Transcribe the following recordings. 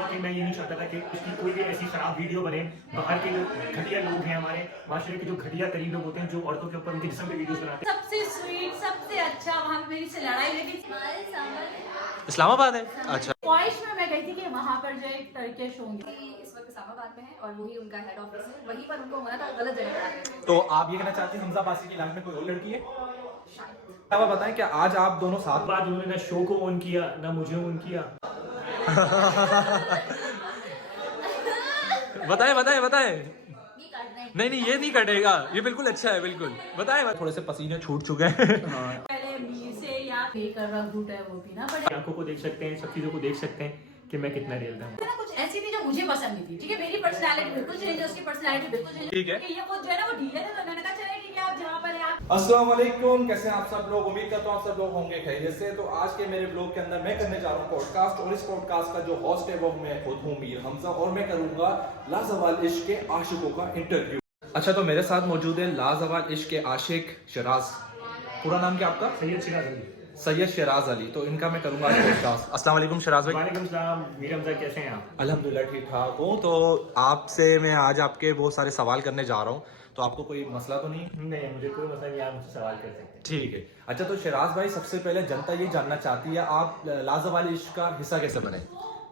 हुआ कि मैं ये नहीं चाहता था कि उसकी कोई भी ऐसी खराब वीडियो बने। बाहर के जो घटिया लोग हैं, हमारे माशरे के जो घटिया तरीन लोग होते हैं, जो औरतों के ऊपर उनके जिस्म पे वीडियोस बनाते हैं। सबसे स्वीट, सबसे अच्छा वहाँ मेरी से लड़ाई लगी इस्लामाबाद है। अच्छा, ख्वाहिश में मैं गई थी कि वहाँ पर जो एक टर्किश होंगे। इस वक्त इस्लामाबाद में है और वही उनका हेड ऑफिस है, वहीं पर उनको होना था, गलत जगह पर। तो आप ये कहना चाहते हैं हमजा बासी की लाइफ में कोई और लड़की है? अब बताएं कि आज आप दोनों साथ बाद उन्होंने ना शो को ऑन किया ना मुझे ऑन किया। बताएं बताएं बताएं। ये काट रहे हैं। नहीं नहीं, ये नहीं कटेगा, ये बिल्कुल अच्छा है, बिल्कुल बताएं। थोड़े से पसीने छूट चुके हैं। पहले मीर से या कर रहा घूट है वो पीना पड़ेगा। आंखों को देख सकते हैं, सब चीजों को देख सकते हैं कि मैं कितना रियल था। ना कुछ ऐसी थी जो मुझे पसंद नहीं थी। ठीक है, मेरी पर्सनालिटी बिल्कुल चेंज है, उसकी पर्सनालिटी बिल्कुल चेंज। ठीक है। ये वो जो है ना वो ढीले थे, तो मैंने कहा चलिए ठीक है, आप जहाँ पर हैं आप। अस्सलाम वालेकुम, कैसे हैं आप सब लोग? उम्मीद करता हूँ आप सब लोग होंगे खैरियत से। तो आज के मेरे ब्लॉग के अंदर मैं करने जा रहा हूँ पॉडकास्ट, और इस पॉडकास्ट का जो होस्ट है वो मैं खुद हूँ, मीर हमजा, और मैं करूंगा लाजवाल इश्क के आशिकों का इंटरव्यू। अच्छा, तो मेरे साथ मौजूद है लाजवाल इश्क के आशिक शराज। पूरा नाम क्या आपका? सैयद शिराज अली। सैयद शराज अली। तो इनका मैं करूंगा आज पॉडकास्ट। अस्सलाम वालेकुम शराज भाई। वालेकुम सलाम मीर हमजा, कैसे हैं आप? अल्हम्दुलिल्लाह ठीक ठाक हूँ। तो आपसे मैं आज आपके बहुत सारे सवाल करने जा रहा हूँ, तो आपको कोई मसला तो नहीं? नहीं, मुझे कोई मसला नहीं, आप मुझसे सवाल कर सकते हैं। ठीक है। अच्छा, तो शराज भाई, सबसे पहले जनता ये जानना चाहती है आप लाजवाल इश्क का हिस्सा कैसे बने?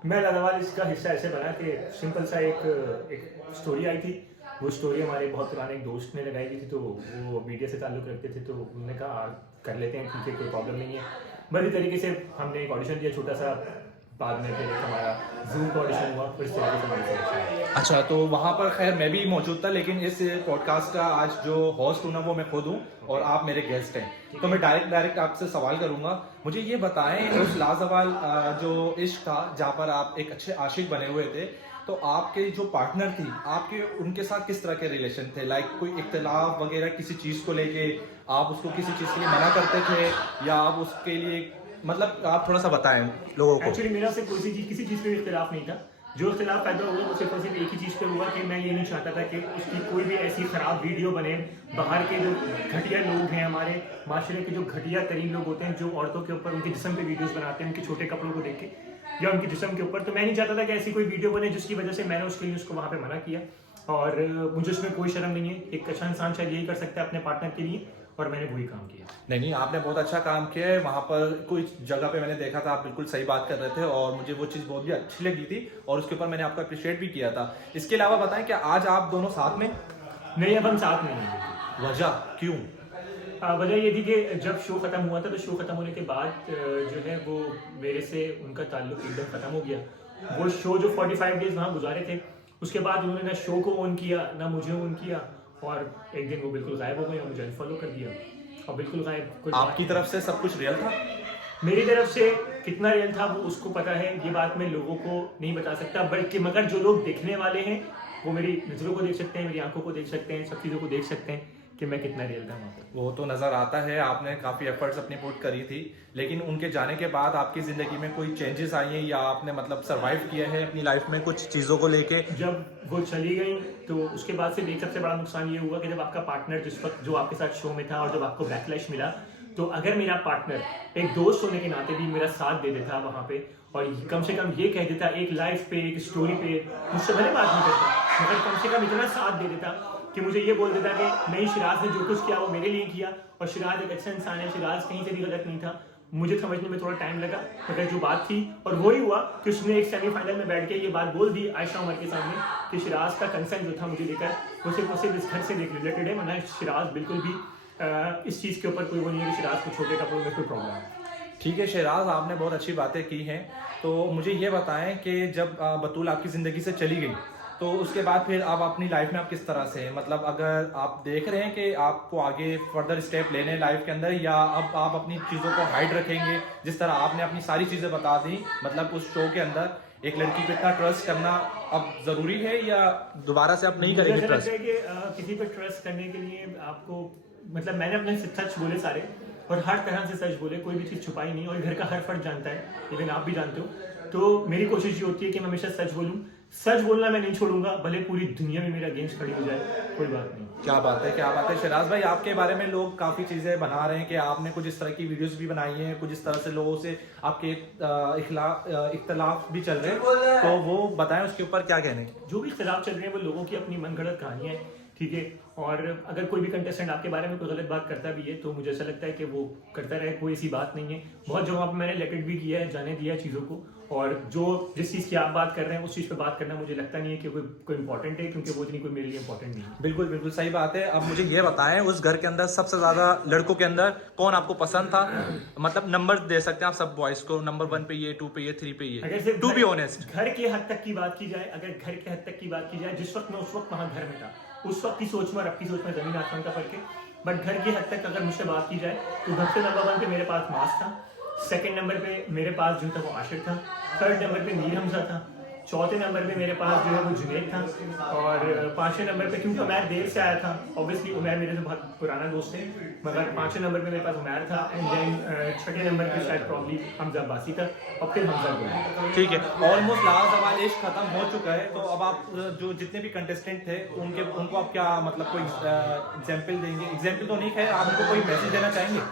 मैं लाजवाल इसका हिस्सा ऐसे बना कि सिंपल सा एक स्टोरी आई थी। वो स्टोरी हमारे बहुत पुराने एक दोस्त ने लगाई थी, तो वो मीडिया से ताल्लुक़ रखते थे, तो उन्होंने कहा कर लेते हैं, ठीक है, कोई प्रॉब्लम नहीं है। बड़ी तरीके से हमने एक ऑडिशन दिया छोटा सा, बाद में फिर एक हमारा जूम का ऑडिशन हुआ, फिर इस तरीके से हमारी सिलेक्शन हुई। अच्छा, तो वहाँ पर खैर मैं भी मौजूद था, लेकिन इस पॉडकास्ट का आज जो होस्ट हूँ ना वो मैं खुद हूँ, और आप मेरे गेस्ट हैं। तो मैं डायरेक्ट आपसे सवाल करूंगा। मुझे ये बताएं, उस लाजवाल जो इश्क था जहाँ पर आप एक अच्छे आशिक बने हुए थे, तो आपके जो पार्टनर थी, आपके उनके साथ किस तरह के रिलेशन थे? लाइक कोई इख्तिलाफ वगैरह किसी चीज़ को लेके, आप उसको किसी चीज़ के लिए मना करते थे, या आप उसके लिए, मतलब आप थोड़ा सा बताएं लोगों को। एक्चुअली मेरा से कोई चीज़ किसी चीज़ पे इख्तिलाफ नहीं था। जो इख्तिलाफ पैदा हुआ वो सिर्फ और सिर्फ एक ही चीज़ पे हुआ कि मैं ये नहीं चाहता था कि उसकी कोई भी ऐसी खराब वीडियो बने। बाहर के जो घटिया लोग हैं, हमारे माशरे के जो घटिया तरीन लोग होते हैं, जो औरतों के ऊपर उनके जिस्म पे वीडियोस बनाते हैं, उनके छोटे कपड़ों को देख के या उनके जिस्म के ऊपर, तो मैं नहीं चाहता था कि ऐसी कोई वीडियो बने, जिसकी वजह से मैंने उसके लिए उसको वहाँ पे मना किया। और मुझे उसमें कोई शर्म नहीं है। एक अच्छा इंसान शायद यही कर सकता है अपने पार्टनर के लिए, और मैंने वही काम किया। नहीं, आपने बहुत अच्छा काम किया है। वहाँ पर कोई जगह पे मैंने देखा था, आप बिल्कुल सही बात कर रहे थे, और मुझे वो चीज़ बहुत भी अच्छी लगी थी, और उसके ऊपर मैंने आपको अप्रिशिएट भी किया था। इसके अलावा बताएं कि आज आप दोनों साथ में? नहीं, अब हम साथ नहीं हैं। वजह क्यों? वजह ये थी कि जब शो ख़त्म हुआ था, तो शो ख़त्म होने के बाद जो है वो मेरे से उनका ताल्लुक एकदम ख़त्म हो गया। वो शो जो 45 डेज वहाँ गुजारे थे, उसके बाद उन्होंने ना शो को ऑन किया ना मुझे ऑन किया, और एक दिन वो बिल्कुल गायब हो गए और मुझे अनफॉलो कर दिया, और बिल्कुल गायब। आपकी तरफ से सब कुछ रियल था? मेरी तरफ से कितना रियल था वो उसको पता है। ये बात मैं लोगों को नहीं बता सकता, बल्कि मगर जो लोग देखने वाले हैं वो मेरी नज़रों को देख सकते हैं, मेरी आंखों को देख सकते हैं, सब चीज़ों को देख सकते हैं कि मैं कितना रियल था वहाँ पर। वो तो नज़र आता है, आपने काफ़ी एफर्ट्स अपनी पुट करी थी, लेकिन उनके जाने के बाद आपकी ज़िंदगी में कोई चेंजेस आई हैं, या आपने मतलब सरवाइव किया है अपनी लाइफ में कुछ चीज़ों को लेके? जब वो चली गई तो उसके बाद से एक सबसे बड़ा नुकसान ये हुआ कि जब आपका पार्टनर जिस वक्त जो आपके साथ शो में था, और जब आपको बैकलैश मिला, तो अगर मेरा पार्टनर एक दोस्त होने के नाते भी मेरा साथ दे देता वहाँ पे, और कम से कम ये कह देता एक लाइफ पे, एक स्टोरी पे, मुझसे भले बात नहीं करता, मगर कम से कम इतना साथ दे देता कि मुझे ये बोल देता कि नहीं, शिराज ने जो कुछ किया वो मेरे लिए किया, और शिराज एक अच्छा इंसान है, शिराज कहीं से भी गलत नहीं था। मुझे समझने में थोड़ा टाइम लगा, मगर जो बात थी, और वही हुआ कि उसने एक सेमीफाइनल में बैठ के ये बात बोल दी आयशा उमर के सामने कि शिराज का कंसर्न जो था मुझे लेकर, वो सिर्फ इस घर से रिलेटेड है, वरना शिराज बिल्कुल भी इस चीज़ के ऊपर कोई वो नहीं है कि शिराज को छोटे कपड़ों में कोई प्रॉब्लम है। ठीक है शहराज, आपने बहुत अच्छी बातें की हैं। तो मुझे ये बताएं कि जब बतूल आपकी ज़िंदगी से चली गई, तो उसके बाद फिर आप अपनी लाइफ में आप किस तरह से हैं? मतलब अगर आप देख रहे हैं कि आपको आगे फर्दर स्टेप लेने लाइफ के अंदर, या अब आप अपनी चीज़ों को हाइड रखेंगे, जिस तरह आपने अपनी सारी चीज़ें बता दी, मतलब उस शो के अंदर एक लड़की पे इतना ट्रस्ट करना अब ज़रूरी है, या दोबारा से आप नहीं करेंगे ट्रस्ट? किसी पे ट्रस्ट करने के लिए आपको, मतलब मैंने अपने सच बोले सारे, और हर तरह से सच बोले, कोई भी चीज़ छुपाई नहीं, और घर का हर फर्द जानता है, इवन आप भी जानते हो तो मेरी कोशिश ये होती है कि मैं हमेशा सच बोलूं। सच बोलना मैं नहीं छोड़ूंगा, भले पूरी दुनिया में मेरा अगेंस्ट खड़ी हो जाए, कोई बात नहीं। क्या बात है, क्या बात है। शहराज भाई, आपके बारे में लोग काफ़ी चीज़ें बना रहे हैं कि आपने कुछ इस तरह की वीडियोस भी बनाई हैं, कुछ इस तरह से लोगों से आपके इख्तलाफ भी चल रहे हैं, तो वो बताएं उसके ऊपर क्या कहने। जो भी इख्तिलाफ चल रहे हैं वो लोगों की अपनी मनगढ़ंत कहानियां हैं, ठीक है। और अगर कोई भी कंटेस्टेंट आपके बारे में कोई गलत बात करता भी है तो मुझे ऐसा लगता है कि वो करता रहे, कोई ऐसी बात नहीं है। बहुत जगहों पर मैंने लेट इट भी किया है, जाने दिया है चीज़ों को। और जो जिस चीज़ की आप बात कर रहे हैं उस चीज़ पे बात करना मुझे लगता नहीं है कि कोई इंपॉर्टेंट है, क्योंकि वो इतनी कोई मेरे लिए इंपॉर्टेंट नहीं है। बिल्कुल बिल्कुल सही बात है। अब मुझे ये बताएं, उस घर के अंदर सबसे ज़्यादा लड़कों के अंदर कौन आपको पसंद था? मतलब नंबर दे सकते हैं आप सब बॉयज़ को, नंबर 1 पे ये, 2 पे ये, 3 पे ये, अगर सिर्फ टू बी ऑनेस्ट। घर के हद तक की बात की जाए, अगर घर के हद तक की बात की जाए, जिस वक्त मैं उस वक्त वहाँ घर में था, उस वक्त की सोच में और अब की सोच में जमीन आसमान का फर्क है। बट घर की हद तक अगर मुझसे बात की जाए तो सबसे नंबर 1 पे मेरे पास मास था, सेकंड नंबर पे मेरे पास जो था वो आशिक था, थर्ड नंबर पे मीर हमजा था, चौथे नंबर पे मेरे पास जो है वो जुनैद था, और पांचवें नंबर पे क्योंकि उमैर देर से आया था, ऑब्वियसली उमैर मेरे से बहुत पुराना दोस्त है, मगर पांचवें नंबर पे मेरे पास उमैर था, एंड देन छठे नंबर पे शायद प्रॉब्ली हमजा अब्बासी था, और फिर हमजा गुल। ठीक है, ऑलमोस्ट लास्ट सवाल इश्क खत्म हो चुका है, तो अब आप जो जितने भी कंटेस्टेंट थे उनको आप क्या मतलब कोई एग्जाम्पल देंगे? एग्जाम्पल तो नहीं है, आप उनको कोई मैसेज देना चाहेंगे?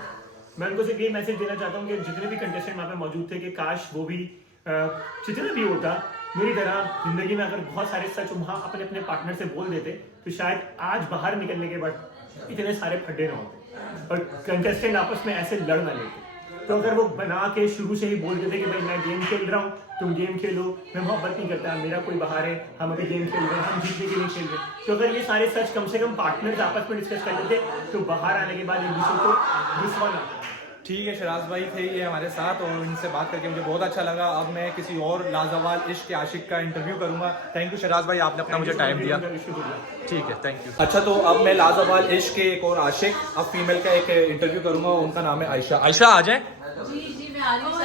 मैं उनको सिर्फ यही मैसेज देना चाहता हूँ कि जितने भी कंटेस्टेंट वहाँ पे मौजूद थे कि काश वो भी जितना भी होता मेरी तरह जिंदगी में अगर बहुत सारे सच वहाँ अपने अपने पार्टनर से बोल देते तो शायद आज बाहर निकलने के बाद इतने सारे फड्डे ना होते और कंटेस्टेंट आपस में ऐसे लड़ ना लेते। तो अगर वो बना के शुरू से ही बोल देते कि भाई मैं गेम खेल रहा हूँ, तुम गेम खेलो, मैं मोहब्बत नहीं करता, मेरा कोई बाहर है, हम अभी गेम खेल रहे हैं, हम जीतने के लिए खेल रहे हैं, तो अगर ये सारे सच कम से कम पार्टनर्स आपस में डिस्कस कर लेते तो बाहर आने के बाद एक दूसरे को गुस्सा ना। ठीक है, शहराज भाई थे ये हमारे साथ और इनसे बात करके मुझे बहुत अच्छा लगा। अब मैं किसी और लाजवाल इश्क के आशिक का इंटरव्यू करूंगा। थैंक यू शहराज भाई, आपने अपना मुझे टाइम दिया। ठीक है, थैंक यू। अच्छा, तो अब मैं लाजवाल इश्क के एक और आशिक, अब फीमेल का एक इंटरव्यू करूंगा, उनका नाम है आयशा। आयशा आ जाए। जी जी मैं आ रही हूँ सर।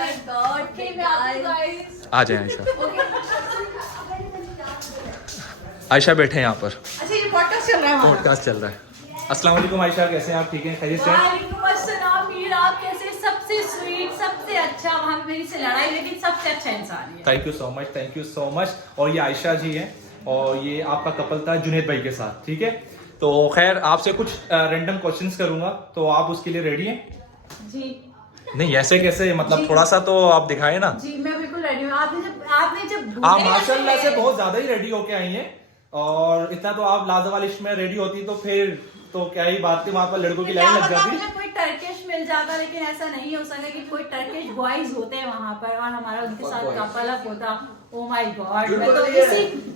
आ जाए आयशा। आयशा बैठे हैं यहाँ पर, अच्छा ये पॉडकास्ट चल रहा है हमारा? पॉडकास्ट चल रहा है। अस्सलाम वालेकुम आयशा, कैसे हैं आप? ठीक हैं, खैरियत से? वालेकुम अस्सलाम मीर, आप कैसे? सबसे स्वीट, सबसे अच्छा, वहाँ पे मेरी से लड़ाई लेकिन सबसे अच्छा इंसान है। Thank you so much, thank you so much. और ये आयशा जी हैं और ये आपका कपल था जुनैद भाई के साथ, ठीक है? तो खैर आपसे कुछ रैंडम क्वेश्चंस करूंगा, तो आप उसके लिए रेडी हैं? जी नहीं ऐसे कैसे, मतलब थोड़ा सा तो आप दिखाए ना। जी मैं बिल्कुल रेडी हूँ। आपने जब आप माशाल्लाह से बहुत ज्यादा ही रेडी होके आई हैं, और इतना तो आप लाजवाल इश्क में रेडी होती तो फिर तो क्या ही बात थी, वहां पर लड़कों की लाइन लग जाती। मुझे कोई टर्किश मिल जाता, लेकिन ऐसा नहीं हो सका कि कोई टर्किश बॉयज होते हैं वहां पर और हमारा उनके साथ कपल अप होता। ओ माय गॉड, मैं तो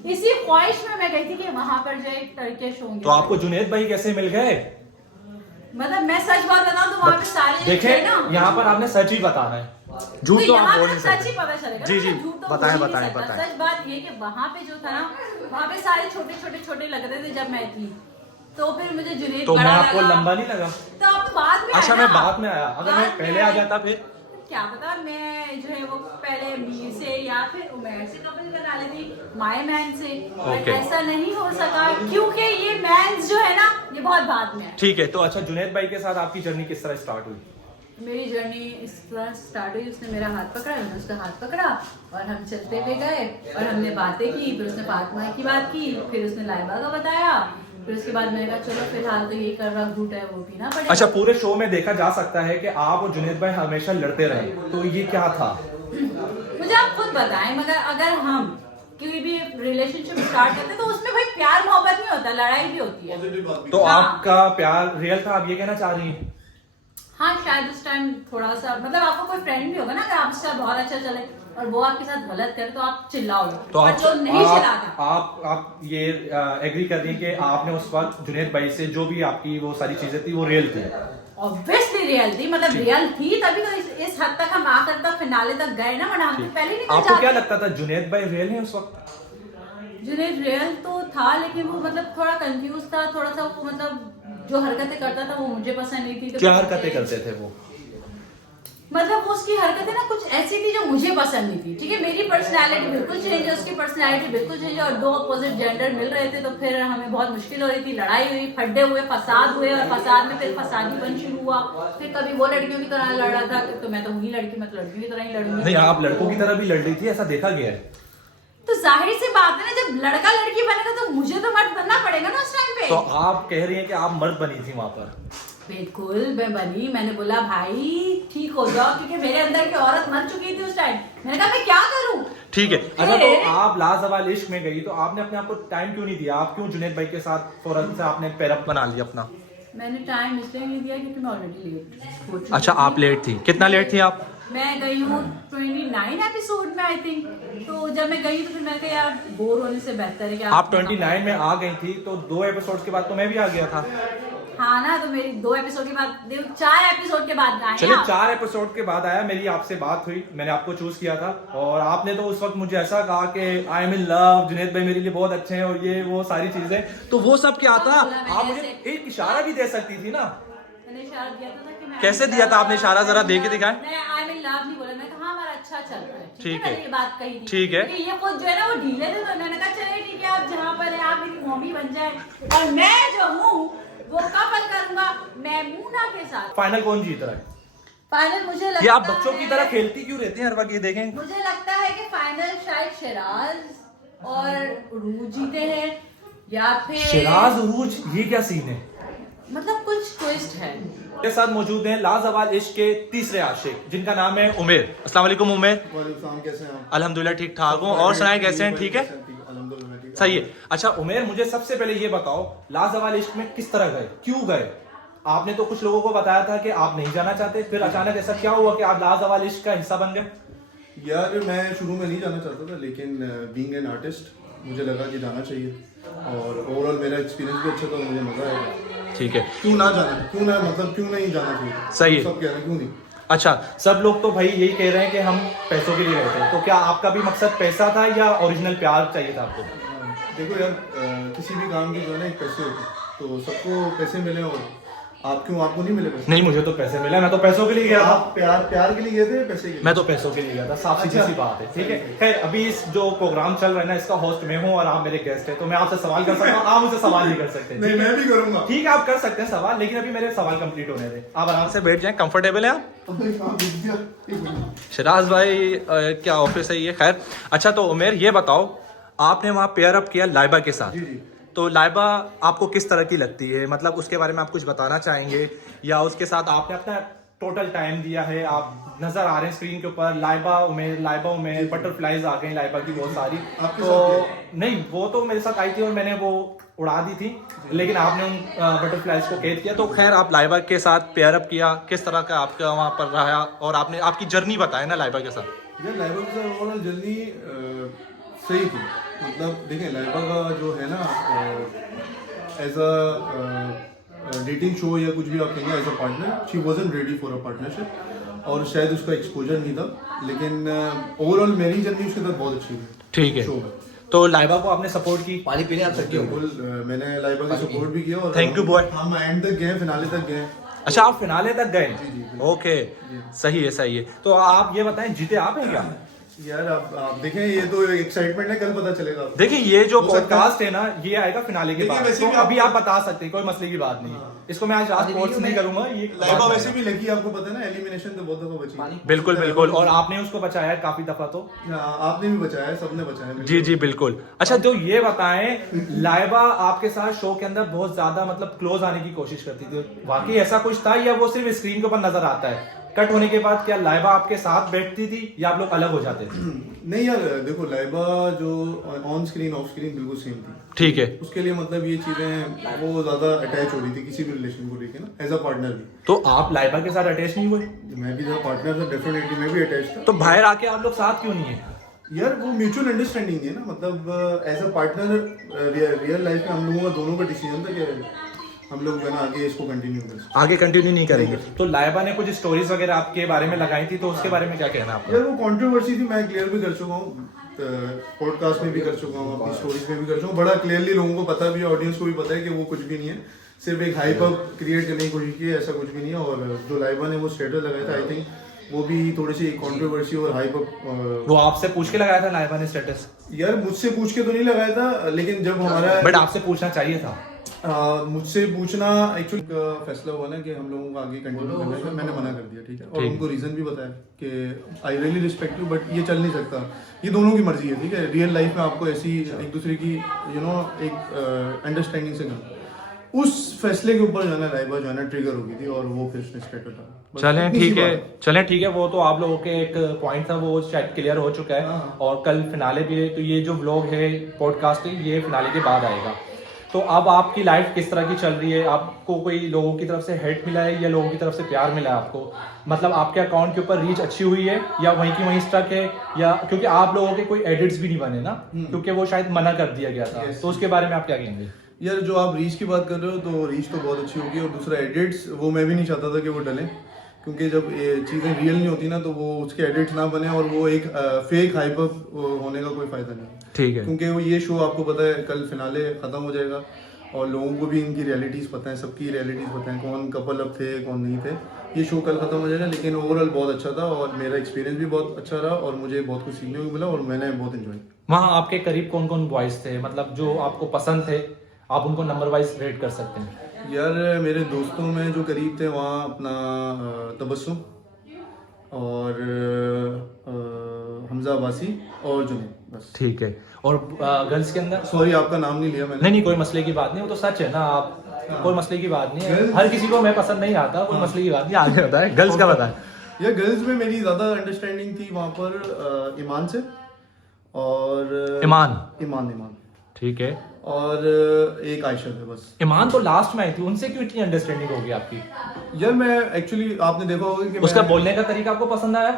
इसी ख्वाहिश में मैं गई थी कि वहां पर जो एक टर्किश होंगे। तो आपको जुनैद भाई कैसे मिल गए? मतलब मैं सच बात बताऊं तो वहां पे सारे देखें, ना, यहाँ पर आपने सच ही बताना है, झूठ तो आप बोल नहीं सच ही सकते। पता चलेगा। जी जी, झूठ तो बताएं बोल ही नहीं बताएं सकता। बताएं। सच बात ये कि वहां पे जो था ना, वहां पे सारे छोटे छोटे लग रहे थे जब मैं थी, तो फिर मुझे जुनैद तो मैं बड़ा आपको लगा। लंबा नहीं लगा? तो आप बाद में अच्छा, आए मैं ना। बाद में आया, अगर मैं बाद पहले में आ आए। जाता फिर क्या पता मैं जो है वो पहले मीर से या फिर उमैर से कपल बना लेती, माय मैन से, बट Okay. ऐसा नहीं हो सका क्योंकि ये मैंस जो है ना ये बहुत बाद में है। ठीक है। तो अच्छा, जुनैद भाई के साथ आपकी जर्नी किस तरह स्टार्ट हुई? मेरी जर्नी इस तरह स्टार्ट हुई, उसने मेरा हाथ पकड़ा, मैंने उसका हाथ पकड़ा और हम चलते हुए गए और हमने बातें की। फिर उसने फातिमा की बात की, फिर उसने लाइबा का बताया, फिर उसके बाद मैंने कहा चलो फिलहाल तो ये करवा घूट है वो पीना पड़ेगा। अच्छा, पूरे शो में देखा जा सकता है कि आप और जुनैद भाई हमेशा लड़ते रहे, तो ये क्या था? मुझे आप खुद बताएं, मगर अगर हम कोई भी रिलेशनशिप स्टार्ट करते हैं तो उसमें भाई प्यार मोहब्बत नहीं होता, लड़ाई भी होती है। तो हाँ। आपका प्यार रियल था, आप ये कहना चाह रही हैं? हाँ शायद उस टाइम थोड़ा सा, मतलब आपको कोई फ्रेंड भी होगा ना, अगर आपके साथ बहुत अच्छा चले और वो आपके साथ गलत करे तो आप चिल्लाओगे, तो पर जो नहीं चिल्लाता। आप ये एग्री कर रही हैं कि आपने उस वक्त जुनैद भाई से जो भी आपकी वो सारी चीजें थी वो रियल थी? ऑब्वियसली रियल थी, मतलब रियल थी तभी तो इस हद तक हम आकर तक फिनाले तक गए ना, वरना हम तो पहले नहीं आपको क्या लगता था जुनैद भाई रियल है उस वक्त? जुनैद रियल तो था, लेकिन वो मतलब थोड़ा कंफ्यूज था, थोड़ा सा वो मतलब जो हरकतें करता था वो मुझे पसंद नहीं थी। तो क्या हरकतें करते थे वो? मतलब वो उसकी हरकतें ना कुछ ऐसी थी जो मुझे पसंद नहीं थी। ठीक है, मेरी पर्सनालिटी बिल्कुल चेंज है, उसकी पर्सनालिटी बिल्कुल चेंज है, और दो अपोजिट जेंडर मिल रहे थे, तो फिर हमें बहुत मुश्किल हो रही थी, लड़ाई हुई, फड्डे हुए, फसाद हुए, और फसाद में फिर फसादीपन शुरू हुआ। फिर कभी वो लड़कियों की तरह लड़ रहा था, तो मैं तो हुई लड़की, मैं तो लड़कियों की तरह ही लड़ूंगी। नहीं, आप लड़कों की तरह भी लड़ रही थी, ऐसा देखा गया है। तो जाहिर सी बात है ना, जब लड़का लड़की बनेगा तो मुझे तो मर्द बनना पड़ेगा ना उस टाइम पे। तो आप कह रही हैं कि आप मर्द बनी थी वहां पर? बिल्कुल मैं बनी। मैंने बोला भाई ठीक हो जाओ, क्योंकि मेरे अंदर की औरत मर चुकी थी उस टाइम। मैंने कहा मैं क्या करूं। ठीक है। अच्छा, तो आप लाजवाल इश्क में गई, तो आपने अपने आप को टाइम क्यों नहीं दिया? आप क्यों जुनैद भाई के साथ फौरन से आपने पैरअप बना लिया अपना? मैंने टाइम इसलिए नहीं दिया क्योंकि मैं ऑलरेडी लेट हो चुकी अच्छा, थी। आप लेट थी। कितना लेट थी आप? मैं गई हूँ 29 एपिसोड में आई थिंक। तो जब मैं गई तो फिर मैंने कहा यार बोर होने से बेहतर है कि आप 29 में आ गई थी, तो 2 एपिसोड के बाद तो मैं भी आ गया था। हाँ ना, तो मेरी 2 एपिसोड के बाद 4 एपिसोड के बाद आए चलिए, आप। 4 एपिसोड के बाद आया, मेरी आपसे बात हुई, मैंने आपको चूज किया था, और आपने तो उस वक्त मुझे ऐसा कहा कि I am in love, Junaid भाई मेरे लिए बहुत अच्छे हैं, और ये वो सारी चीजें। तो वो सब क्या था? आप मुझे एक इशारा भी दे सकती थी ना। मैंने इशारा दिया था कि मैं कैसे दिया था आपने इशारा? जरा दे के दिखाएं। मैं आई एम इन लव नहीं बोला, मैं कहा हमारा अच्छा चल रहा है। ठीक है। मैंने ये बात कही थी। ठीक है। क्योंकि ये खुद जो है ना वो ढीले थे, तो मैंने कहा चलिए ठीक है, आप जहाँ पर है आप मेरी मम्मी बन जाए, और मैं जो हूँ वो कपल करूंगा मैमूना के साथ। फाइनल कौन जीत रहा है? फाइनल मुझे लगता ये आप बच्चों है, की तरह खेलती क्यों रहती हैं हर वक्त? ये देखें, मुझे लगता है कि फाइनल शायद शिराज और रूज जीते हैं, या फिर शिराज उरूज, ये क्या सीन है? मतलब कुछ ट्विस्ट है। के साथ मौजूद हैं लाजवाल इश्क के तीसरे आशिक, जिनका नाम है उमेर। अस्सलाम वालेकुम उमेर। वालेकुम, कैसे हैं आप? अल्हम्दुलिल्लाह ठीक ठाक हूँ, और सुनाएं कैसे हैं? ठीक है, अल्हम्दुलिल्लाह ठीक है। सही है। अच्छा उमेर, मुझे सबसे पहले ये बताओ, लाजवाल इश्क में किस तरह गए, क्यों गए? आपने तो कुछ लोगों को बताया था कि आप नहीं जाना चाहते, फिर अचानक ऐसा क्या हुआ कि आप लाजवाल इश्क का हिस्सा बन गए? यार मैं शुरू में नहीं जाना चाहता था, लेकिन बीइंग एन आर्टिस्ट मुझे लगा कि जाना चाहिए, और ओवरऑल मेरा एक्सपीरियंस भी अच्छा था, मुझे मजा आएगा। ठीक है। क्यों ना जाना, क्यों ना, मतलब क्यों नहीं जाना चाहिए? सही है। सब कह रहे हैं क्यों नहीं। अच्छा, सब लोग तो भाई यही कह रहे हैं कि हम पैसों के लिए गए थे, तो क्या आपका भी मकसद पैसा था या ओरिजिनल प्यार चाहिए था आपको? देखो यार, किसी भी काम की जो है ना एक पैसे होते हैं, तो सबको पैसे मिले, और आपको नहीं मिले पैसे? नहीं, मुझे तो पैसे मिले, मैं तो पैसों के लिए गया था। आप प्यार के लिए गए थे, पैसे के लिए? मैं तो पैसों के लिए गया था, साफ सीधी अच्छा। सी बात है। ठीक है, खैर अभी इस जो प्रोग्राम चल रहा है ना, इसका होस्ट मैं हूँ और आप मेरे गेस्ट हैं, तो मैं आपसे सवाल कर सकता हूँ, आप मुझसे सवाल नहीं कर सकते। नहीं, मैं भी करूंगा। ठीक है, आप कर सकते हैं सवाल, लेकिन अभी मेरे सवाल कंप्लीट होने दें। आप आराम से बैठ जाएं, कंफर्टेबल है आप? शिराज भाई क्या ऑफिस है ये? खैर, अच्छा तो उमेर ये बताओ, आपने वहाँ पेयर अप किया लाइबा के साथ, जी जी। तो लाइबा आपको किस तरह की लगती है? मतलब उसके बारे में आप कुछ बताना चाहेंगे, या उसके साथ आपने अपना टोटल टाइम दिया है? आप नजर आ रहे हैं स्क्रीन के ऊपर, लाइबा उमेर, बटरफ्लाइज आ गई लाइबा की बहुत सारी। आपके तो साथ नहीं, वो तो मेरे साथ आई थी और मैंने वो उड़ा दी थी, लेकिन आपने उन बटरफ्लाइज को कैद किया। तो खैर, आप लाइबा के साथ पेयर अप किया, किस तरह का आपका वहाँ पर रहा, और आपने आपकी जर्नी बताया ना लाइबा के साथ। यार लाइबा की ओवरऑल जर्नी सही थी। मतलब देखें, लाइबा का जो है ना, एज अ डेटिंग शो या कुछ भी आप कहेंगे, as a partner she wasn't ready for a partnership, और शायद उसका एक्सपोजर नहीं था, लेकिन ओवरऑल मेरी जर्नी उसके साथ बहुत अच्छी थी। ठीक है, शो में तो लाइबा को आपने सपोर्ट की? पानी पीने आप सकते हो। बिल्कुल, मैंने लाइबा का सपोर्ट भी किया, और Thank you, boy. हम एंड तक गए, फिनाले तक गए। अच्छा, आप फिनाले तक गए? जी, जी। ओके, सही है सही है। तो आप ये बताएं, जीते आप हैं क्या? यार आप देखें, ये तो एक्साइटमेंट है, कल पता चलेगा आपको। देखिए, ये जो हो सकता है। पॉडकास्ट है ना, ये आएगा फिनाले के देखिए, बाद, वैसे तो भी अभी आप- आप बता सकते हैं, कोई मसले की बात नहीं है। इसको मैं आज रात कोर्स नहीं करूंगा, ये लाइबा बात वैसे आएगा। भी लगी, आपको पता है ना, एलिमिनेशन तो बहुत दफा बची। बिल्कुल बिल्कुल, और आपने उसको बचाया है काफी दफा तो। हाँ, आपने भी बचाया है, सबने बचाया है। जी जी बिल्कुल। अच्छा, तो ये बताएं, लाइबा आपके साथ शो के अंदर बहुत ज्यादा मतलब क्लोज आने की कोशिश करती थी, वाकई ऐसा कुछ था, या वो सिर्फ स्क्रीन के ऊपर नजर आता है? कट होने के बाद क्या लाइबा आपके साथ बैठती थी, या आप लोग अलग हो जाते थे? नहीं यार, देखो लाइबा जो ऑन स्क्रीन ऑफ स्क्रीन बिल्कुल सेम थी। ठीक है, उसके लिए मतलब ये चीजें वो ज्यादा अटैच हो रही थी किसी भी रिलेशन को लेके ना, एज अ पार्टनर भी। तो आप लाइबा के साथ अटैच नहीं हुए? मैं भी जब पार्टनर था, डेफिनेटली मैं भी अटैच था। तो बाहर आके आप लोग साथ क्यों नहीं है? यार वो म्यूचुअल अंडरस्टैंडिंग है ना, मतलब as a partner real life में हम लोगों का दोनों का डिसीजन था कि हम लोग जो है ना आगे इसको कंटिन्यू करें। आगे कंटिन्यू नहीं करेंगे। तो लाइबा ने कुछ स्टोरीज वगैरह आपके बारे में लगाई थी, तो उसके बारे में क्या कहना है आपका? यार वो कंट्रोवर्सी थी, मैं क्लियर भी कर चुका हूँ, पॉडकास्ट में भी कर चुका हूँ, अपनी स्टोरीज में भी कर चुका हूँ। बड़ा क्लियरली लोगों को पता भी है, ऑडियंस को भी पता है कि वो कुछ भी नहीं है, सिर्फ एक हाइप अप क्रिएट करने की कोशिश की है, ऐसा कुछ भी नहीं है। और जो लाइबा ने वो स्टेटस लगाया था, आई थिंक वो भी थोड़ी सी कंट्रोवर्सी और हाइप अप। वो आपसे पूछ के लगाया था लाइबा ने स्टेटस? यार मुझसे पूछ के तो नहीं लगाया था, लेकिन जब हमारा बट आपसे पूछना चाहिए था। मुझसे पूछना एक्चुअली फैसला हुआ ना कि हम लोगों को आगे कंटिन्यू करना है, मैंने मना कर दिया, ठीक है। और ठीक। उनको रीजन भी बताया कि I really respect you but ये चल नहीं सकता, ये दोनों की मर्जी है, ठीक है। रियल लाइफ में आपको ऐसी एक दूसरे की एक अंडरस्टैंडिंग से करना। उस फैसले के ऊपर जो है ना लाइबा जो है ना ट्रिगर हो गई थी और वो फिर उसने स्टेटस डाला। चलें ठीक है, वो तो आप लोगों के एक पॉइंट था, वो शायद क्लियर हो चुका है। हाँ। और कल फिनाले भी है, तो ये जो व्लॉग है पॉडकास्ट ये फिनाले के बाद आएगा। तो अब आपकी लाइफ किस तरह की चल रही है? आपको कोई लोगों की तरफ से हेट मिला है या लोगों की तरफ से प्यार मिला है आपको? मतलब आपके अकाउंट के ऊपर रीच अच्छी हुई है या वहीं की वहीं स्टक है? या क्योंकि आप लोगों के कोई एडिट्स भी नहीं बने ना, क्योंकि वो शायद मना कर दिया गया था। Yes. तो उसके बारे में आप क्या कहेंगे? यार जो आप रीच की बात कर रहे हो तो रीच तो बहुत अच्छी होगी, और दूसरा एडिट्स वो मैं भी नहीं चाहता था कि वो डलें, क्योंकि जब ये चीज़ें रियल नहीं होती ना तो वो उसके एडिट्स ना बने और वो एक फेक हाइप अप होने का कोई फायदा नहीं। ठीक है। क्योंकि वो ये शो आपको पता है कल फिनाले खत्म हो जाएगा और लोगों को भी इनकी रियलिटीज़ पता है, सबकी रियलिटीज़ पता है, कौन कपल अप थे कौन नहीं थे। ये शो कल खत्म हो जाएगा, लेकिन ओवरऑल बहुत अच्छा था और मेरा एक्सपीरियंस भी बहुत अच्छा रहा और मुझे बहुत कुछ सीखने को मिला और मैंने बहुत इन्जॉय किया। वहाँ आपके करीब कौन कौन बॉयज थे, मतलब जो आपको पसंद थे? आप उनको नंबर वाइज रेट कर सकते हैं। यार मेरे दोस्तों में जो करीब थे वहाँ अपना तबस्सुम और हमजा अब्बासी और जुनैद, बस। ठीक है। और गर्ल्स के अंदर? सॉरी आपका नाम नहीं लिया मैंने। नहीं कोई मसले की बात नहीं, वो तो सच है ना। आप कोई मसले की बात नहीं है, हर किसी को मैं पसंद नहीं आता, कोई मसले की बात नहीं। आगे बताए, गर्ल्स का बताए। यार गर्ल्स में मेरी ज़्यादा अंडरस्टैंडिंग थी वहाँ पर ईमान से और ईमान ठीक है। और एक आयशा थे, बस। ईमान तो लास्ट में आई थी, उनसे क्यों इतनी अंडरस्टैंडिंग होगी आपकी? यार मैं एक्चुअली आपने देखा होगा कि उसका मैं- बोलने का तरीका आपको पसंद आया?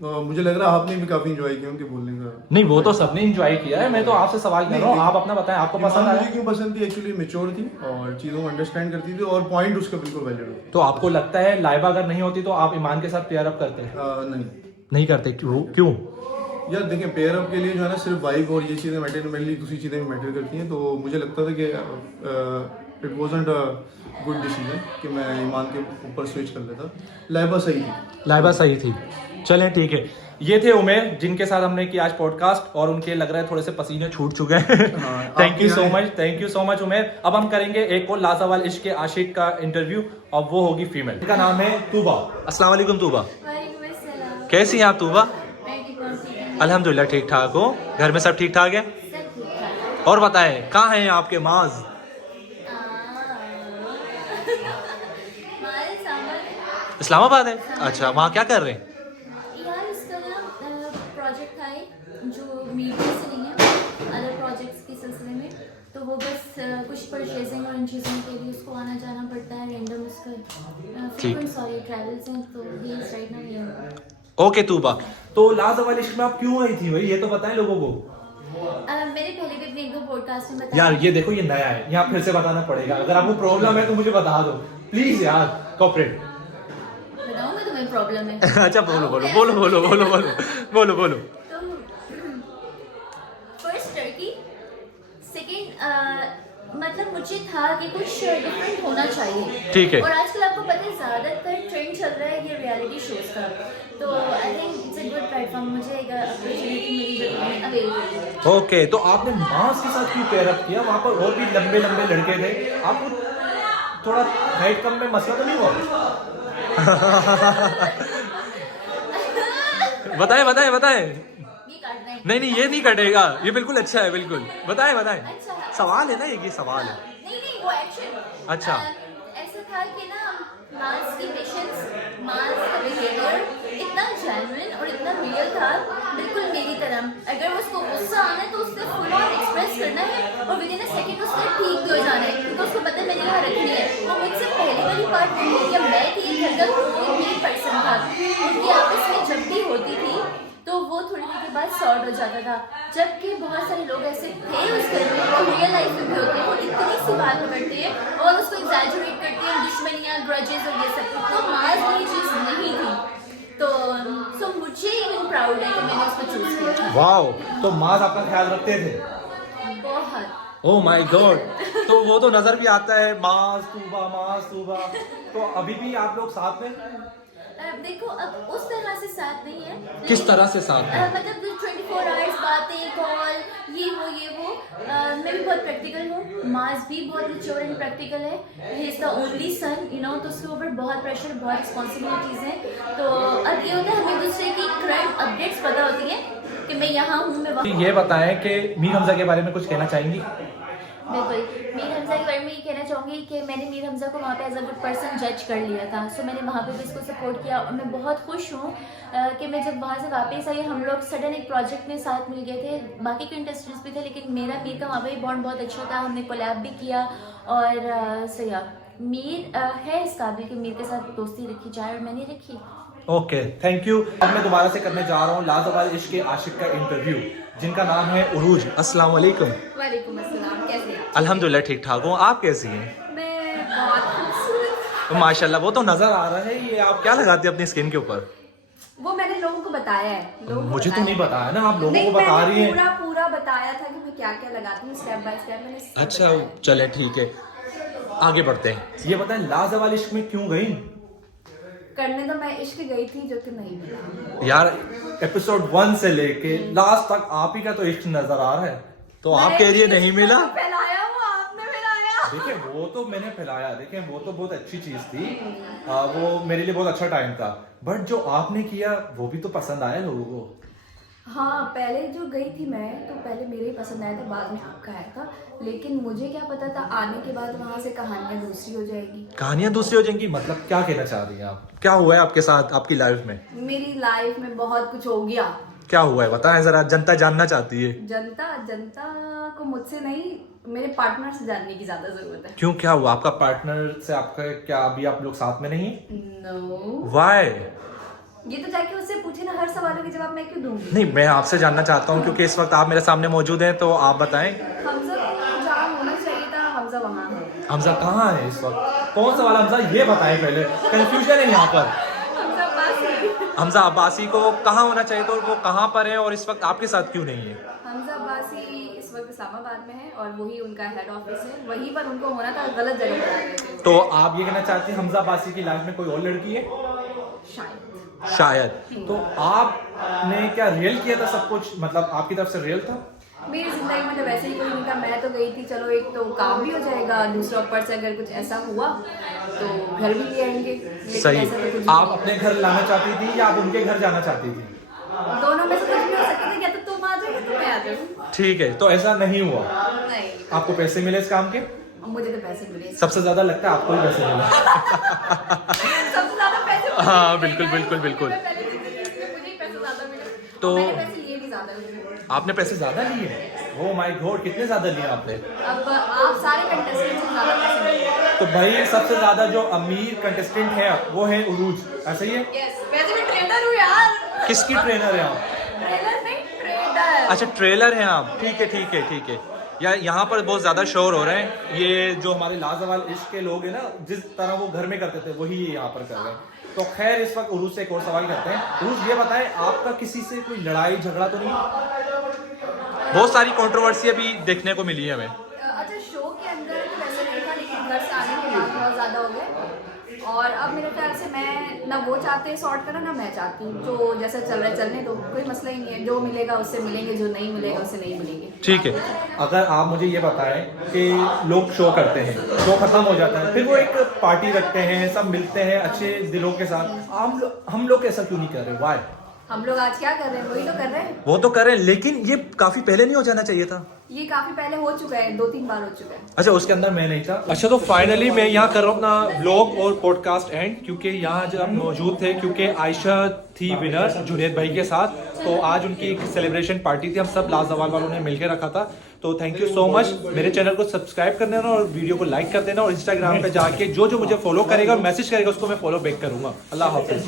मुझे लग रहा है आपने भी काफी एंजॉय किया उनके बोलने का। नहीं, वो तो सबने एंजॉय किया है, मैं तो आपसे सवाल कर रहा हूँ, आप अपना बताएं, आपको पसंद ईमान आया? मुझे क्यों पसंद थी, एक्चुअली मैच्योर थी और चीज़ों को अंडरस्टैंड करती थी और पॉइंट उसका बिल्कुल वैलिड होता। तो आपको लगता है लाइबा अगर नहीं होती तो आप ईमान के साथ पेयर अप करते हैं? नहीं करते, क्यों? यार देखें, पेयर अप के लिए जो है ना सिर्फ वाइब और ये चीज़ें मैटर नहीं, मेनली दूसरी चीज़ें भी मैटर करती हैं। तो मुझे लगता था कि it wasn't a good decision कि मैं ईमान के ऊपर स्विच कर लेता। लाइबा सही थी। चलें ठीक है। ये थे उमेर, जिनके साथ हमने किया आज पॉडकास्ट और उनके लग रहा है थोड़े से पसीने छूट चुके हैं। हाँ, थैंक यू सो मच उमेर। अब हम करेंगे एक और लाजवाब इश्क के आशिक का इंटरव्यू, और वो होगी फीमेल। इनका नाम है तूबा। अस्सलाम वालेकुम तूबा, कैसी हैं आप तूबा? अल्हम्दुलिल्लाह ठीक ठाक हो, घर में सब ठीक ठाक है? और बताएं कहाँ हैं आपके माज? इस्लामाबाद है। अच्छा, वहाँ क्या कर रहे हैं? यार इसका ना प्रोजेक्ट था जो मीडिया से नहीं है, अदर प्रोजेक्ट्स के सिलसिले में, तो वो बस कुछ परचेजिंग और इन चीज़ों के लिए उसको आना जाना पड़ता है, रैंडम उसका फ्रीक्वेंट सॉरी ट्रैवल्स हैं, तो he is right now here. Okay Tuba, तो लाजवाब इश्क में आप क्यों आई थी भाई, ये तो बताएं लोगों को। मैंने पहले भी अपने एक दो पॉडकास्ट में बताया। यार ये देखो, ये नया है, यहाँ फिर से बताना पड़ेगा। अगर आपको प्रॉब्लम है तो मुझे बता दो प्लीज यार, कॉपरेट। बताऊँ मैं तुम्हें प्रॉब्लम है? अच्छा बोलो। तो फर्स्ट टर्की, सेकंड मतलब मुझे था कि कुछ डिफरेंट होना चाहिए। ठीक है। और आजकल आपको पता है ज़्यादातर ट्रेंड चल रहा है ये रियलिटी शोज का, तो I think it's a good platform, मुझे एक अपॉर्चुनिटी मिली जो तुम्हें अवेलेबल है। ओके, तो आपने मास के साथ क्यों पेयर अप किया? वहाँ पर और भी लंबे लड़के थे, आपको थोड़ा हाइट कम में मसला तो नहीं हुआ? बताएं। ये काटना है? नहीं ये नहीं कटेगा, ये बिल्कुल अच्छा है, बिल्कुल बताएं। अच्छा है। सवाल है ना, ये सवाल है। नहीं वो एक्शन। अच्छा। ऐसा था कि ना मास की मिशंस, मास का बिहेवियर इतना जेन्युइन और इतना रियल था, बिल्कुल मेरी तरह। अगर उसको गुस्सा आना है तो उससे फुल ऑन एक्सप्रेस करना है और विद इन अ सेकंड उससे ठीक भी हो जाना है, क्योंकि उसको पता है मैंने यहाँ रखनी है। वो मुझसे पहले वाली पार्ट नहीं, जब मैं थी घर का कोई भी पर्सन था, उनकी आपस में जब भी होती थी तो वो थोड़ी देर के बाद सॉर्ट हो जाता था। जबकि बहुत सारे लोग ऐसे थे उस घर में, वो रियल लाइफ में भी होते हैं, वो इतनी सी बात पकड़ते हैं और उसको एग्जैजरेट करते हैं, दुश्मनियाँ, ग्रजेस और ये सब। तो मास ये चीज़ नहीं थी, तो सो मुझे इवन प्राउड है कि मैंने उसको चूज किया। वाओ, तो मास आपका ख्याल रखते थे? बहुत। ओह माय गॉड, तो वो तो नजर भी आता है, मास तूबा। तो अभी भी आप लोग साथ में? देखो अब उस तरह से साथ नहीं है, किस तरह से साथ है? मतलब 24 आवर्स बातें, कॉल, ये वो मैं भी बहुत प्रैक्टिकल हूँ, माज भी बहुत मेच्योर एंड प्रैक्टिकल है, he is the only son you know, तो उसके ऊपर बहुत प्रेशर, बहुत रिस्पॉन्सिबिलिटीज़ हैं। तो अब ये होता है हमें दूसरे की करंट अपडेट्स पता होती हैं कि मैं यहाँ हूँ, मैं वहाँ। ये बताएं कि मीर हमजा के बारे में कुछ कहना चाहेंगी? बिल्कुल, मीर हमजा के बारे में ये कहना चाहूँगी कि मैंने मीर हमजा को वहाँ पे एज अ गुड पर्सन जज कर लिया था, सो मैंने वहाँ पे भी इसको सपोर्ट किया और मैं बहुत खुश हूँ कि मैं जब वहाँ से वापस आई, हम लोग सडन एक प्रोजेक्ट में साथ मिल गए थे, बाकी कंटेस्टेंट्स भी थे, लेकिन मेरा मीर का वहाँ पे बॉन्ड बहुत अच्छा था, हमने कोलैब भी किया और सही मीर है इस काबिल कि मीर के साथ दोस्ती रखी जाए और मैंने रखी। Okay, thank you. अब मैं दोबारा से करने जा रहा हूँ लाजवाब इश्क के आशिक का इंटरव्यू, जिनका नाम है उरूज। अस्सलाम वालेकुम। वालेकुम अस्सलाम, कैसे हैं? अल्हम्दुलिल्लाह ठीक ठाक हूँ, आप कैसी हैं? मैं बहुत खूबसूरत। माशाल्लाह, वो तो नजर आ रहा है। ये आप क्या लगाते हैं अपनी स्किन के ऊपर? वो मैंने लोगों को बताया है, लोगों को मुझे तो बताया नहीं है। बताया ना, आप लोगों नहीं, को बता मैंने रही हैं। पूरा बताया था कि मैं क्या क्या लगाती हूँ, स्टेप बाय स्टेप मैंने सब अच्छा, बताया है। चले ठीक है, आगे बढ़ते हैं। ये बताएं लाजवाब इश्क में क्यों गई? करने तो मैं इश्क गई थी जो कि नहीं मिला। यार एपिसोड 1 से लेके लास्ट तक आप ही का तो इश्क नजर आ रहा है, तो आप कह रही है नहीं मिला। फैलाया वो आपने फैलाया। देखिए वो तो मैंने फैलाया, देखिए वो तो बहुत अच्छी चीज थी, वो मेरे लिए बहुत अच्छा टाइम था, बट जो आपने किया वो भी तो पसंद आया लोगों को। हाँ, पहले जो गई थी मैं तो पहले मेरे ही पसंद आया था, बाद में आपका आया था, लेकिन मुझे क्या पता था आने के बाद वहाँ से कहानियाँ दूसरी हो जाएगी। कहानियां दूसरी हो जाएंगी मतलब क्या कहना चाह रही हैं आप? क्या हुआ है आपके साथ, आपकी लाइफ में? मेरी लाइफ में बहुत कुछ हो गया। क्या हुआ है बताएं जरा, जनता जानना चाहती है। जनता को मुझसे नहीं, मेरे पार्टनर से जानने की ज्यादा जरूरत है। क्यों, क्या हुआ आपका पार्टनर से? आपका क्या अभी आप लोग साथ में नहीं? No, why? ये तो जाके उससे पूछे ना, हर सवालों के जवाब मैं क्यों दूंगी। नहीं, मैं आपसे जानना चाहता हूँ क्योंकि इस वक्त आप मेरे सामने मौजूद हैं, तो आप बताएं। हमजा को जहाँ होना चाहिए था, हमजा वहाँ है। हमजा कहाँ है इस वक्त? कौन सा वाला हमजा, ये बताएं पहले, कंफ्यूजन है यहाँ पर। हमजा अब्बासी। हमजा अब्बासी को कहाँ होना चाहिए तो वो कहाँ पर है और इस वक्त आपके साथ क्यों नहीं है? हमजा अब्बासी इस वक्त इस्लामाबाद में है और वही उनका हेड ऑफिस है, वहीं पर उनको होना था, गलत जगह पर आ गए थे। तो आप ये कहना चाहते हैं हमजा अब्बासी की लाइफ में कोई और लड़की है? शायद। शायद। तो आपने क्या रियल किया था सब कुछ, मतलब आपकी तरफ से रियल था? मेरी जिंदगी में तो वैसे ही कोई नहीं था, मैं तो गई थी, चलो एक तो काम भी हो जाएगा, दूसरा ऊपर से अगर कुछ ऐसा हुआ तो घर भी ले आएंगे, लेकिन सही। ऐसा तो कुछ भी आप नहीं। अपने घर लाना चाहती थी या आप उनके घर जाना चाहती थी? दोनों में से कुछ भी हो सकता था, या तो तुम आ जाओ या तो मैं आ जाऊँ। ठीक है, तो ऐसा नहीं हुआ। नहीं, आपको पैसे मिले इस काम के? मुझे तो पैसे मिले। सबसे ज्यादा लगता है आपको ही पैसे मिले। सबसे ज्यादा पैसे मुझे हाँ, मिले। बिल्कुल, बिल्कुल, बिल्कुल। मैं पहले दिन से इसलिए मुझे ही पैसे ज्यादा मिले। तो- मैंने पैसे लिए भी ज्यादा हुए। आपने पैसे ज्यादा लिए? ओह माय गॉड, कितने ज्यादा लिए आपने? अब आप सारे कंटेस्टेंट से ज्यादा पैसे मिले। तो भाई सबसे ज्यादा जो अमीर कंटेस्टेंट है वो है उरूज, ऐसा ही है? यस, वैसे मैं ट्रेनर हूँ यार। किसकी ट्रेनर है आप? ट्रेनर नहीं, ट्रेडर। अच्छा, ट्रेलर हैं आप, ठीक है ठीक है ठीक है। यार यहाँ पर बहुत ज्यादा शोर हो रहे हैं, ये जो हमारे लाजवाब इश्क के लोग हैं ना, जिस तरह वो घर में करते थे वही ये यहाँ पर कर रहे हैं। तो खैर इस वक्त उरूज से एक और सवाल करते हैं। उरूज ये बताएं, आपका किसी से कोई लड़ाई झगड़ा तो नहीं? बहुत सारी कंट्रोवर्सी अभी देखने को मिली है हमें। अच्छा, शो के अंदर तो वैसे नहीं था, लेकिन घर से आने के बाद बहुत ज़्यादा हो गए, और अब मेरे ख्याल से मैं ना वो चाहते हैं सॉर्ट करना, ना मैं चाहती हूँ, जो जैसा चल रहा है चलने दो, कोई मसला ही नहीं है, जो मिलेगा उससे मिलेंगे, जो नहीं मिलेगा उससे नहीं मिलेंगे। ठीक है, अगर आप मुझे ये बताएं कि लोग शो करते हैं, शो खत्म हो जाता है, फिर वो एक पार्टी रखते हैं, सब मिलते हैं अच्छे दिलों के साथ, हम लोग ऐसा क्यों नहीं कर रहे? वाई? हम लोग आज क्या कर रहे हैं, वही तो कर रहे हैं। वो तो कर रहे हैं, लेकिन ये काफी पहले नहीं हो जाना चाहिए था। ये काफी पहले हो चुका है, 2-3 बार हो चुका है। अच्छा, उसके अंदर मैं नहीं था। अच्छा, तो फाइनली मैं यहाँ कर रहा हूँ अपना ब्लॉग और पॉडकास्ट एंड, क्योंकि यहाँ जब हम मौजूद थे, क्योंकि आयशा थी विनर जुनैद भाई के साथ, तो आज उनकी एक सेलिब्रेशन पार्टी थी, हम सब लाजवाब वालों ने मिलकर रखा था। तो थैंक यू सो मच। मेरे चैनल को सब्सक्राइब कर देना और वीडियो को लाइक कर देना, और इंस्टाग्राम पे जाके जो जो मुझे फॉलो करेगा और मैसेज करेगा उसको मैं फॉलो बैक करूंगा। अल्लाह हाफिज।